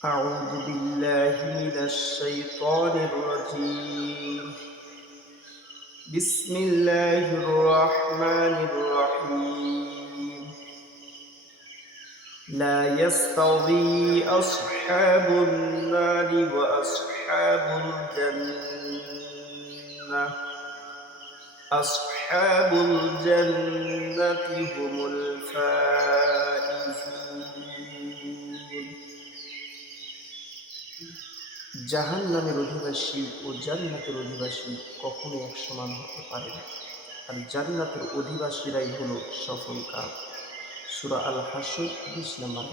أعوذ بالله من الشيطان الرجيم. بسم الله الرحمن الرحيم. لا يستوي أصحاب النار وأصحاب الجنة أصحاب الجنة هم الفائزون. জাহান্নামের অধিবাসী ও জান্নাতের অধিবাসী কখনো এক সমান হতে পারে না, আর জান্নাতের অধিবাসীরাই হলো সফল কাজ। সূরা আল হাসর 20 নম্বর।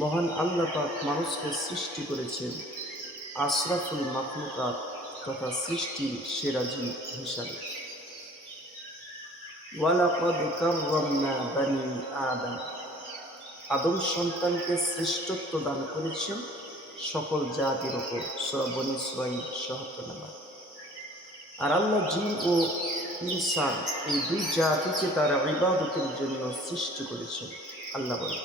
মহান আল্লাহ পাক মানুষকে সৃষ্টি করেছেন আশরাফুল মাখলুকাত তথা সৃষ্টির সেরা জীব হিসাবে। ওয়ালাকাদ কাররামনা বানি আদম, আদম সন্তানকে শ্রেষ্ঠত্ব দান করেছেন সকল জাতির ওপর। সূরা বনী ইসরাঈল ৭৭ নম্বর। আর আল্লাহ জিন ও ইনসান এই দুই জাতিকে তার ইবাদতের জন্য সৃষ্টি করেছেন। আল্লাহ বলেন,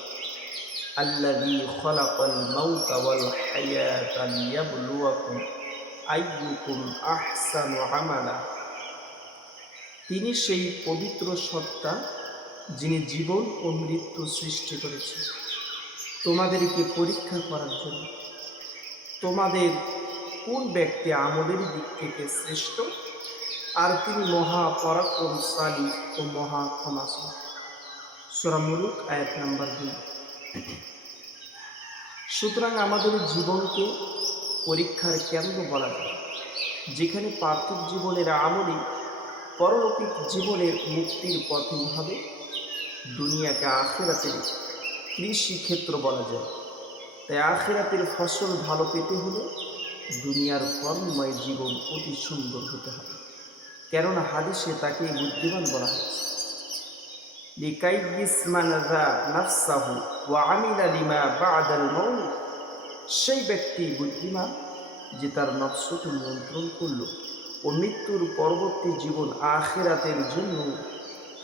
আল্লাযী খালাকাল মাউতা ওয়াল হায়াতা লিয়াবলুয়াকুম আইয়ুকুম আহসানু আমালা। তিনি সেই পবিত্র সত্তা যিনি জীবন ও মৃত্যু সৃষ্টি করেছেন তোমাদেরকে পরীক্ষা করার জন্য, তোমাদের কোন ব্যক্তি আমলের দিক থেকে শ্রেষ্ঠ। আর তিনি মহা পরাক্রমশালী ও মহা ক্ষমাশীল। সূরা মুলুক আয়াত নাম্বার 2। সুতরাং আমাদের জীবনকে পরীক্ষার কেন্দ্র বলা যায়, যেখানে পার্থিব জীবনের আমলই পরলৌকিক জীবনের মুক্তির পথই হবে। দুনিয়াকে আখিরাতের কৃষিক্ষেত্র বলা যায়, তাই আখিরাতের ফসল ভালো পেতে হলে দুনিয়ার কর্মময় জীবন অতি সুন্দর হতে হবে। কেননা হাদিসে তাকে বুদ্ধিমান বলা হয়েছে। সেই ব্যক্তি বুদ্ধিমান যে তার নফসকে নিয়ন্ত্রণ করল ও মৃত্যুর পরবর্তী জীবন আখিরাতের জন্য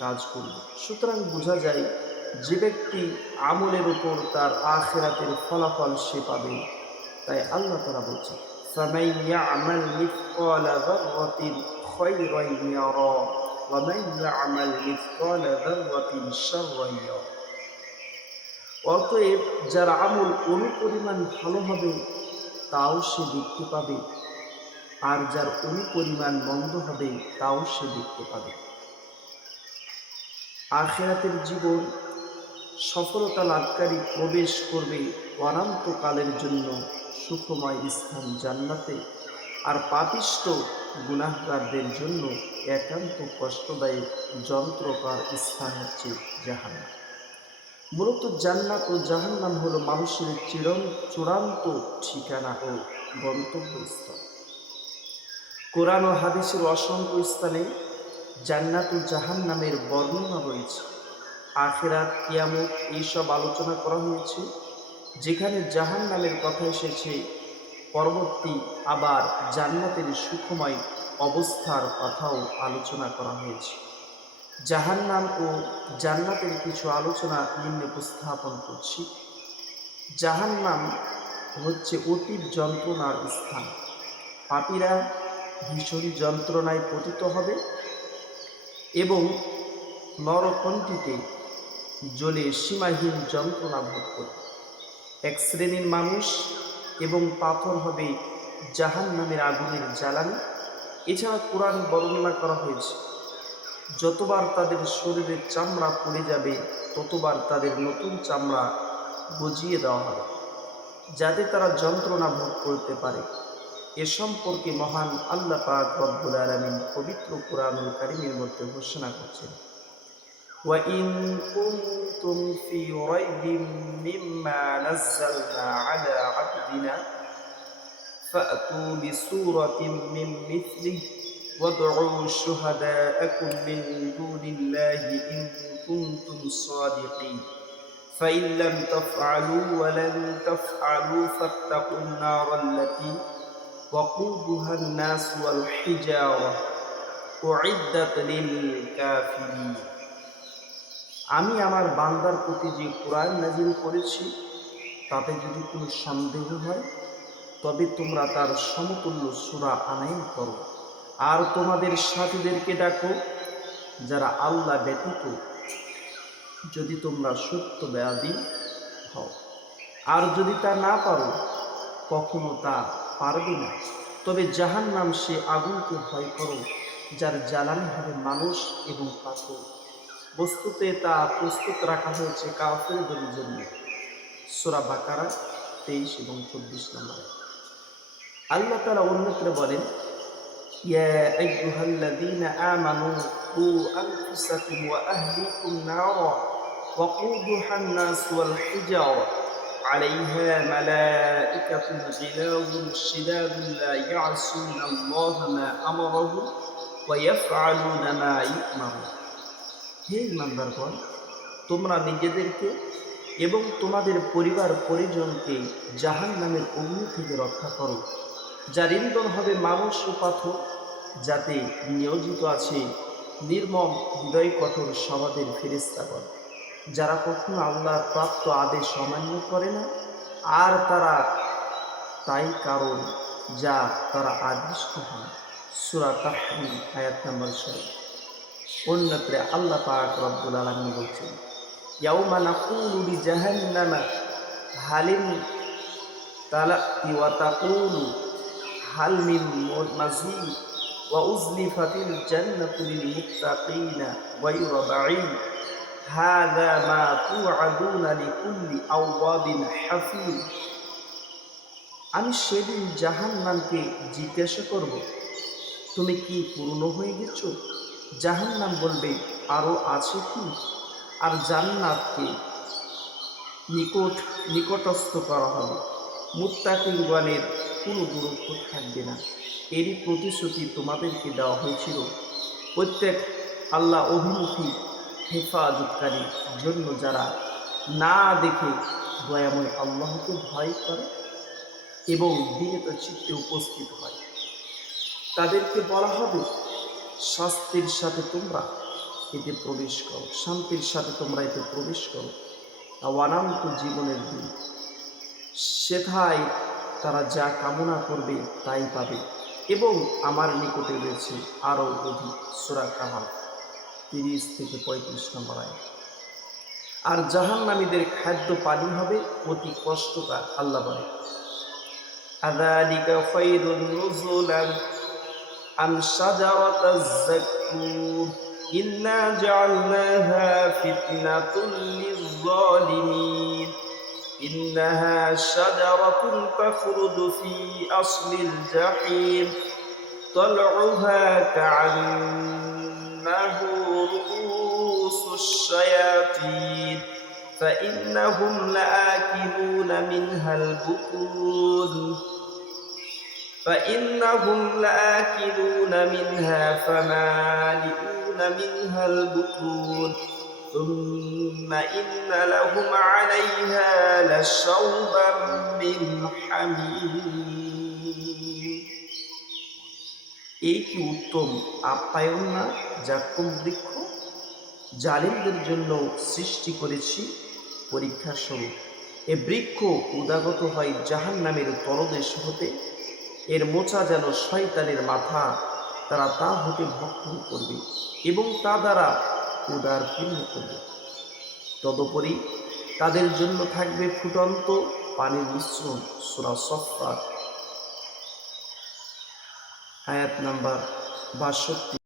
কাজ করল। সুতরাং বোঝা যায় যে ব্যক্তি আমলের উপর তার আখিরাতের ফলাফল সে পাবে। তাই আল্লাহ তাআলা বলছেন, ফামান ইয়া'মাল মিসকালা যাররাতিন খায়রান ইয়ারা ওয়া মান ইয়া'মাল মিসকালা যাররাতিন শাররান ইয়ারা। অতএব যার আমল অনুপরিমাণ ভালো হবে তাও সে দেখতে পাবে, আর যার অনুপরিমাণ মন্দ হবে তাও সে দেখতে পাবে। আখিরাতের জীবন সফলতা লাভকারী প্রবেশ করবে অনন্তকালের জন্য সুখময় স্থান জান্নাতে, আর পাপিষ্ঠ গুনাহগারদের জন্য একান্ত কষ্টদায়ক যন্ত্রকার স্থান হচ্ছে জাহান্নাম। মূলত জান্নাত ও জাহান্নাম হলো মানুষের চূড়ান্ত ঠিকানা ও গন্তব্যস্থল। কোরআন ও হাদিসের অসংখ্য স্থানে জান্নাত ও জাহান্নামের বর্ণনা রয়েছে। আখিরাত, কিয়ামত এইসব আলোচনা করা হয়েছে। যেখানে জাহান্নামের কথা এসেছে, পরবর্তী আবার জান্নাতের সুখময় অবস্থার কথাও আলোচনা করা হয়েছে। জাহান্নাম ও জান্নাতের কিছু আলোচনা নিম্নে উপস্থাপন করছি। জাহান্নাম হচ্ছে অতি যন্ত্রণার স্থান। পাপীরা ভীষণ যন্ত্রণায় পতিত হবে এবং নরকণ্ঠিতে জ্বলে সীমাহীন যন্ত্রণা ভোগ করবে। এক শ্রেণীর মানুষ এবং পাথর হবে জাহান্নামের আগুনের জ্বালানি। এছাড়া কোরআন বর্ণনা করা হয়েছে, যতবার তাদের শরীরের চামড়া পুড়ে যাবে ততবার তাদের নতুন চামড়া গজিয়ে দেওয়া হবে, যাতে তারা যন্ত্রণা ভোগ করতে পারে। এ সম্পর্কে মহান আল্লাহ পাক রব্বুল আলামিন পবিত্র কোরআনুল কারীমের মধ্যে ঘোষণা করছেন, ওয়া ইন কুনতুম ফি রাইবিন মিম্মা নাযালনা আলা আবদিনা ফাতু বিসূরাতিন মিন মিথলিহি ওয়াদউ শুহাদাআকুম মিন দুনিল্লাহি ইন কুনতুম সাদিকিন ফাইন লাম তাফআলু ওয়া লান তাফআলু ফাত্তাকুন নারাল্লাতী ওয়াকুদুহা আন-নাস ওয়াল হিজারা উইদ্দাত লিল কাফিরিন। আমি আমার বান্দার প্রতি যে কোরআন নাজিল করেছি তাতে যদি কোনো সন্দেহ হয় তবে তোমরা তার সমতুল্য সূরা আনায়ন করো, আর তোমাদের সাথীদেরকে ডাকো যারা আল্লাহ ব্যতীত, যদি তোমরা সত্যবাদী হও। আর যদি তা না পারো, কখনো তা পারবে না, তবে জাহান্নাম সে আগুনকে ভয় করো যার জ্বালানি হবে মানুষ এবং পাথর। বস্তুতে তা প্রস্তুত রাখা হয়েছে কাফেরদের জন্য। সূরা বাকারা 23 এবং 24 নম্বর। আল্লাহ তাআলা অন্যত্র বলেন, ইয়া আইয়ুহাল্লাযীনা আমানু কু আনফুসাকুম ওয়া আহলিকুম নারা ওয়াকুদুহা আন-নাস ওয়াল হিজারা আলাইহা মালাইকাতুন গিলাযুন শিদাদুন লা ইয়াসুনা আল্লাহা মা আমারাহুম ওয়া ইয়াফআলুনা মা ইউমারুন। হে ঈমানদারগণ, তোমরা নিজেদেরকে এবং তোমাদের পরিবার পরিজনকে জাহান্নামের অগ্নি থেকে রক্ষা করো, যার ইন্ধন হবে মানুষ ও পাথর, যাতে নিয়োজিত আছে নির্মম হৃদয় কঠোর স্বভাবের ফেরেশতাগণ, যারা কখনো আল্লাহর প্রাপ্ত আদেশ অমান্য করে না, আর তারা তাই কারণ যা তারা আদিষ্ট হয়। সূরা তাহরীম আয়াত নম্বর 6। অন্যত্র আল্লাহ পাক রব্বুল আলামিন বলছেন, ইয়াউমা নাকুলু লিজাহান্নামা হালিম তালাতি ওয়া তাকুলু হাল মিন মাজিদ ওয়া উজলিফাতিল জান্নাতু লিল মুত্তাকিনা গায়রা বাঈদ হাযা মা তুআদুনা লিকুল্লি আওয়াবিন হাফিজ। আমি সেদিন জাহান্নামকে জিজ্ঞাসা করব, তুমি কি পূর্ণ হয়ে গেছো? জাহান্নাম বলবে, আরো আছে কি? আর জান্নাতকে নিকটস্থ করা হবে, মুত্তাকিনগণের কোনো দূরত্ব থাকবে না। এরই প্রতিশ্রুতি তোমাদেরকে দেওয়া হয়েছিল প্রত্যেক আল্লাহ অভিমুখী হেফাজতকারীর জন্য, যারা না দেখে দয়াময় আল্লাহকে ভয় করে এবং বিনীত চিত্তে উপস্থিত হয়। তাদেরকে বলা হবে, শাস্তির সাথে তোমরা এতে প্রবেশ করো, শান্তির সাথে তোমরা এতে প্রবেশ করো। অনন্ত জীবনের দিন, সেথায় তারা যা কামনা করবে তাই পাবে, এবং আমার নিকটে রয়েছে আরও অধিক। সূরা কাহাফ 30 থেকে 35 নম্বর আয়াত। আর জাহান্নামীদের খাদ্য পানি হবে অতি কষ্টকর। আল্লাহ বলে, আযালিকা খায়রুন নুজুলান আম শাজারাতাজ যাক্কুম ইন্না জাআলনাহা ফিতনাতুল লিয-যালিমিন ইন্নাহা শাজারাতুন তাখরুজু ফি আসলিল জাহিম তালউহা কাআন্নাহু রুউসুশ শায়াতিন فإنهم لآكلون منها فمالئون منها البطون ثم إن لهم عليها لشوبا من حميم। এই কি উত্তম আপ্যায়ন না, যাক্কুম বৃক্ষ? জালিমদের জন্য সৃষ্টি করেছি পরীক্ষা স্বরূপ। এ বৃক্ষ উদাগত হয় জাহান্নামের তলদেশ হতে, এর মোচা যেন শয়তানের মাথা, তারা তা হতে ভক্ষণ করবে এবং তা দ্বারা উদার পূর্ণ করবে। তদুপরি তাদের জন্য থাকবে ফুটন্ত পানির মিশ্রণ। সূরা সফফাত আয়াত নাম্বার 62।